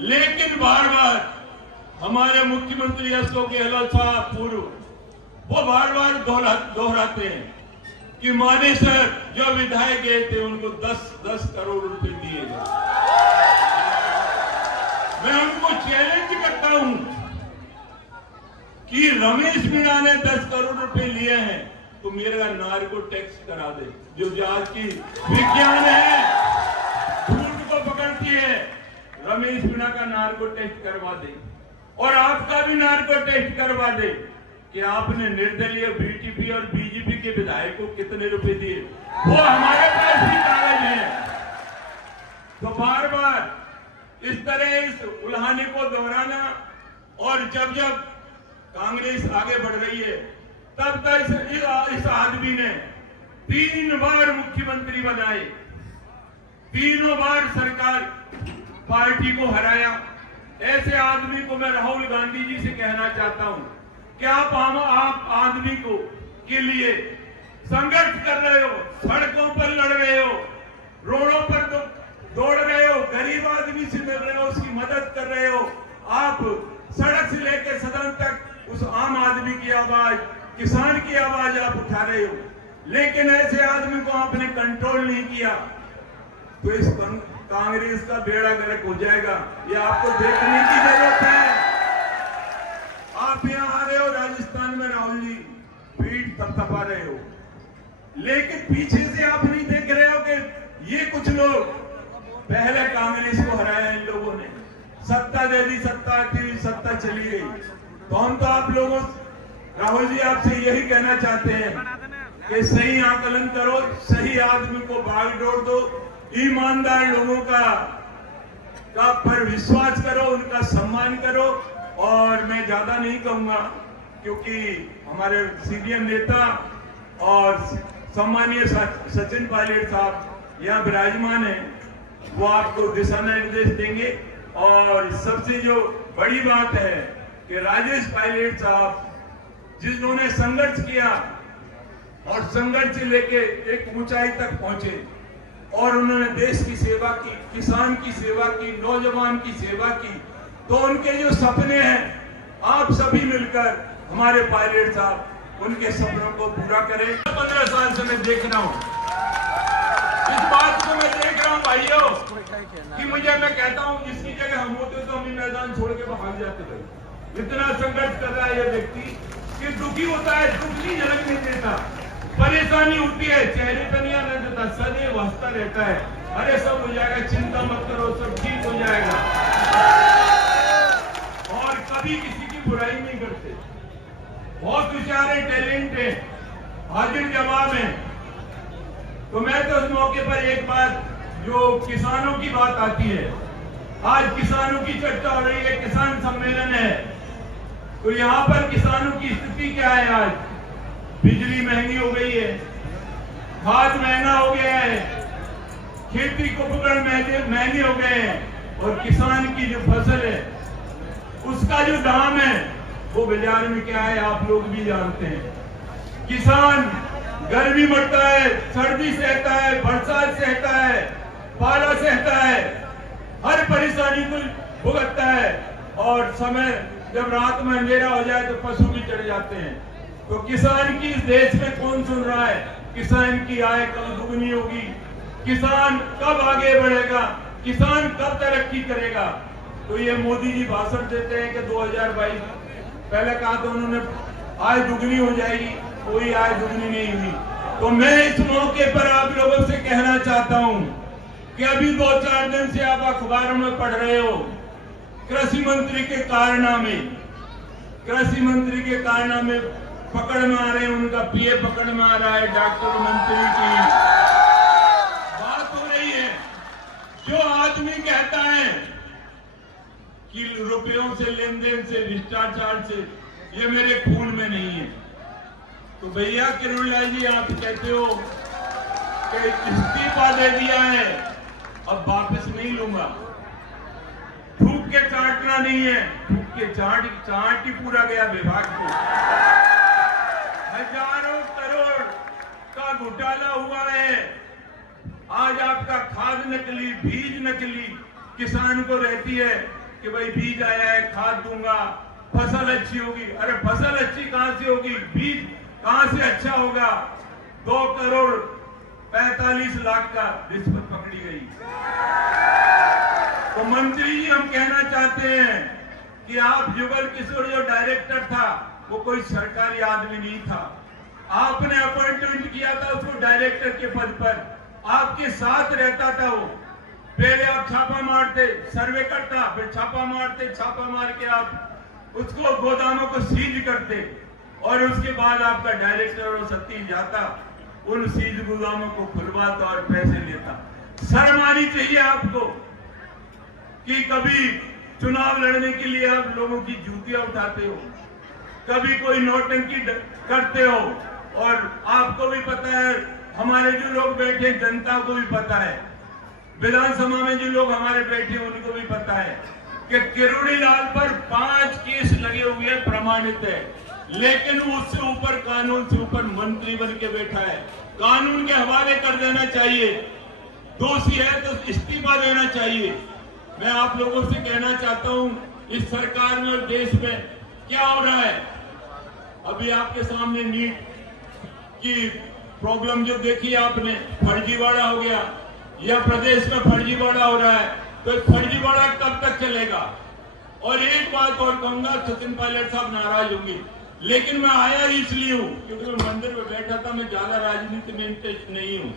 लेकिन बार बार हमारे मुख्यमंत्री अशोक गहलोत साहब पूर्व वो बार बार दोहराते हैं कि मानेसर जो विधायक गए थे उनको 10-10 करोड़ रुपए दिए गए। मैं उनको चैलेंज करता हूं कि रमेश मीणा ने 10 करोड़ रुपए लिए हैं तो मेरा नार्को टैक्स करा दे, जो आज की विज्ञान है झूठ को पकड़ती है। रमेश मीणा का नार्को टेस्ट करवा दे और आपका भी नार्को टेस्ट करवा दे कि आपने निर्दलीय बीटीपी और बीजेपी के विधायक को कितने रुपए दिए, वो हमारे पास भी कागज है। तो बार बार इस तरह इस उल्हाने को दोहराना, और जब जब कांग्रेस आगे बढ़ रही है तब तक इस आदमी ने 3 बार मुख्यमंत्री बनाए, तीनों बार सरकार पार्टी को हराया। ऐसे आदमी को मैं राहुल गांधी जी से कहना चाहता हूं कि आप आदमी को के लिए संघर्ष कर रहे हो, सड़कों पर लड़ रहे हो, रोडों पर दौड़ रहे हो, गरीब आदमी से मिल रहे हो, उसकी मदद कर रहे हो। आप सड़क से लेकर सदन तक उस आम आदमी की आवाज, किसान की आवाज आप उठा रहे हो, लेकिन ऐसे आदमी को आपने कंट्रोल नहीं किया तो इस कांग्रेस का बेड़ा गर्क हो जाएगा। ये आपको देखने की जरूरत है। आप यहाँ आ रहे हो राजस्थान में, राहुल जी पीठ थपथपा रहे हो, लेकिन पीछे से आप नहीं देख रहे हो कि ये कुछ लोग पहले कांग्रेस को हराया, इन लोगों ने सत्ता दे दी, सत्ता चली गई। तो हम तो आप लोगों, राहुल जी आपसे यही कहना चाहते हैं कि सही आकलन करो, सही आदमी को बागडोर दो, ईमानदार लोगों का पर विश्वास करो, उनका सम्मान करो। और मैं ज्यादा नहीं कहूंगा क्योंकि हमारे सीनियर नेता और सम्मानीय सचिन पायलट साहब यहाँ विराजमान हैं, वो आपको दिशा निर्देश देंगे। और सबसे जो बड़ी बात है कि राजेश पायलट साहब जिन्होंने संघर्ष किया और संघर्ष से लेके एक ऊंचाई तक पहुंचे और उन्होंने देश की सेवा की, किसान की सेवा की, नौजवान की सेवा की, तो उनके जो सपने हैं आप सभी मिलकर, हमारे पायलट साहब उनके सपनों को पूरा करें। 15 साल से मैं देख रहा हूं इस बात को, मैं देख रहा हूं भाइयों कि मैं कहता हूं जिसकी जगह हम होते तो हम मैदान छोड़ के भाग जाते थे। इतना संघर्ष कर रहा है ये व्यक्ति कि दुखी होता है, दुख नहीं झलकने देता, परेशानी होती है, चेहरे पर नहीं आने देता, सदैव हंसता रहता है। अरे सब हो जाएगा, चिंता मत करो, सब ठीक हो जाएगा। और कभी किसी की बुराई नहीं करते, बहुत होशियार है, टैलेंट है, हाजिर जवाब है। तो मैं तो इस मौके पर एक बात, जो किसानों की बात आती है, आज किसानों की चर्चा हो रही है, किसान सम्मेलन है, तो यहाँ पर किसानों की स्थिति क्या है? आज बिजली महंगी हो गई है, खाद महंगा हो गया है, खेती को उपकरण महंगे हो गए हैं, और किसान की जो फसल है उसका जो दाम है वो बाजार में क्या है आप लोग भी जानते हैं। किसान गर्मी बढ़ता है, सर्दी सहता है, बरसात सहता है, पाला सहता है, हर परेशानी को भुगतता है, और समय जब रात में अंधेरा हो जाए तो पशु भी चढ़ जाते हैं। तो किसान की इस देश में कौन सुन रहा है? किसान की आय कब दुगनी होगी, किसान कब आगे बढ़ेगा, किसान कब तरक्की करेगा? तो ये मोदी जी भाषण देते हैं कि 2022, पहले कहा तो उन्होंने आय दुगनी हो जाएगी, कोई आय दुगनी नहीं हुई। तो मैं इस मौके पर आप लोगों से कहना चाहता हूं कि अभी 2-4 दिन से आप अखबारों में पढ़ रहे हो कृषि मंत्री के कारनामे, कृषि मंत्री के कारनामे पकड़ में आ रहे हैं, उनका पीए पकड़ में आ रहा है, डॉक्टर मंत्री की बात हो रही है। जो आदमी कहता है कि रुपयों से, लेन देन से, भ्रष्टाचार से ये मेरे खून में नहीं है, तो भैया किरणलाल जी आप कहते हो कि इस्तीफा दे दिया है, अब वापस नहीं लूंगा, थूक के चाटना नहीं है, थूक के चाट ही पूरा गया विभाग को। हजारों करोड़ का घोटाला हुआ है। आज आपका खाद नकली, बीज नकली किसान को रहती है, कि भाई बीज आया है, खाद दूंगा, फसल अच्छी होगी। अरे फसल अच्छी कहां से होगी, बीज कहां से अच्छा होगा। 2 करोड़ 45 लाख का रिश्वत पकड़ी गई। तो मंत्री जी हम कहना चाहते हैं कि आप जुगल किशोर जो डायरेक्टर था वो कोई सरकारी आदमी नहीं था, आपने अपॉइंटमेंट किया था उसको डायरेक्टर के पद पर, आपके साथ रहता था वो। पहले आप छापा मारते, सर्वे करता, फिर छापा मारते, छापा मार के आप उसको गोदामों को सीज करते और उसके बाद आपका डायरेक्टर और सतीश जाता, उन सीज गोदामों को खुलवाता और पैसे लेता। शर्म आनी चाहिए आपको कि कभी चुनाव लड़ने के लिए आप लोगों की जूतियां उठाते हो, कभी कोई नौटंकी करते हो। और आपको भी पता है, हमारे जो लोग बैठे जनता को भी पता है, विधानसभा में जो लोग हमारे बैठे उनको भी पता है कि किरोड़ी लाल पर 5 केस लगे हुए हैं, प्रमाणित है, लेकिन वो उससे ऊपर, कानून से ऊपर मंत्री बन के बैठा है। कानून के हवाले कर देना चाहिए, दोषी है तो इस्तीफा देना चाहिए। मैं आप लोगों से कहना चाहता हूं, इस सरकार में और देश में क्या हो रहा है। अभी आपके सामने नीट की प्रॉब्लम जो देखी आपने, फर्जीवाड़ा हो गया या प्रदेश में फर्जीवाड़ा हो रहा है, तो फर्जीवाड़ा कब तक चलेगा। और एक बात और कहूंगा, सचिन पायलट साहब नाराज होंगे, लेकिन मैं आया इसलिए हूं क्योंकि मैं मंदिर में बैठा था, मैं ज्यादा राजनीति में इंटरेस्ट नहीं हूं।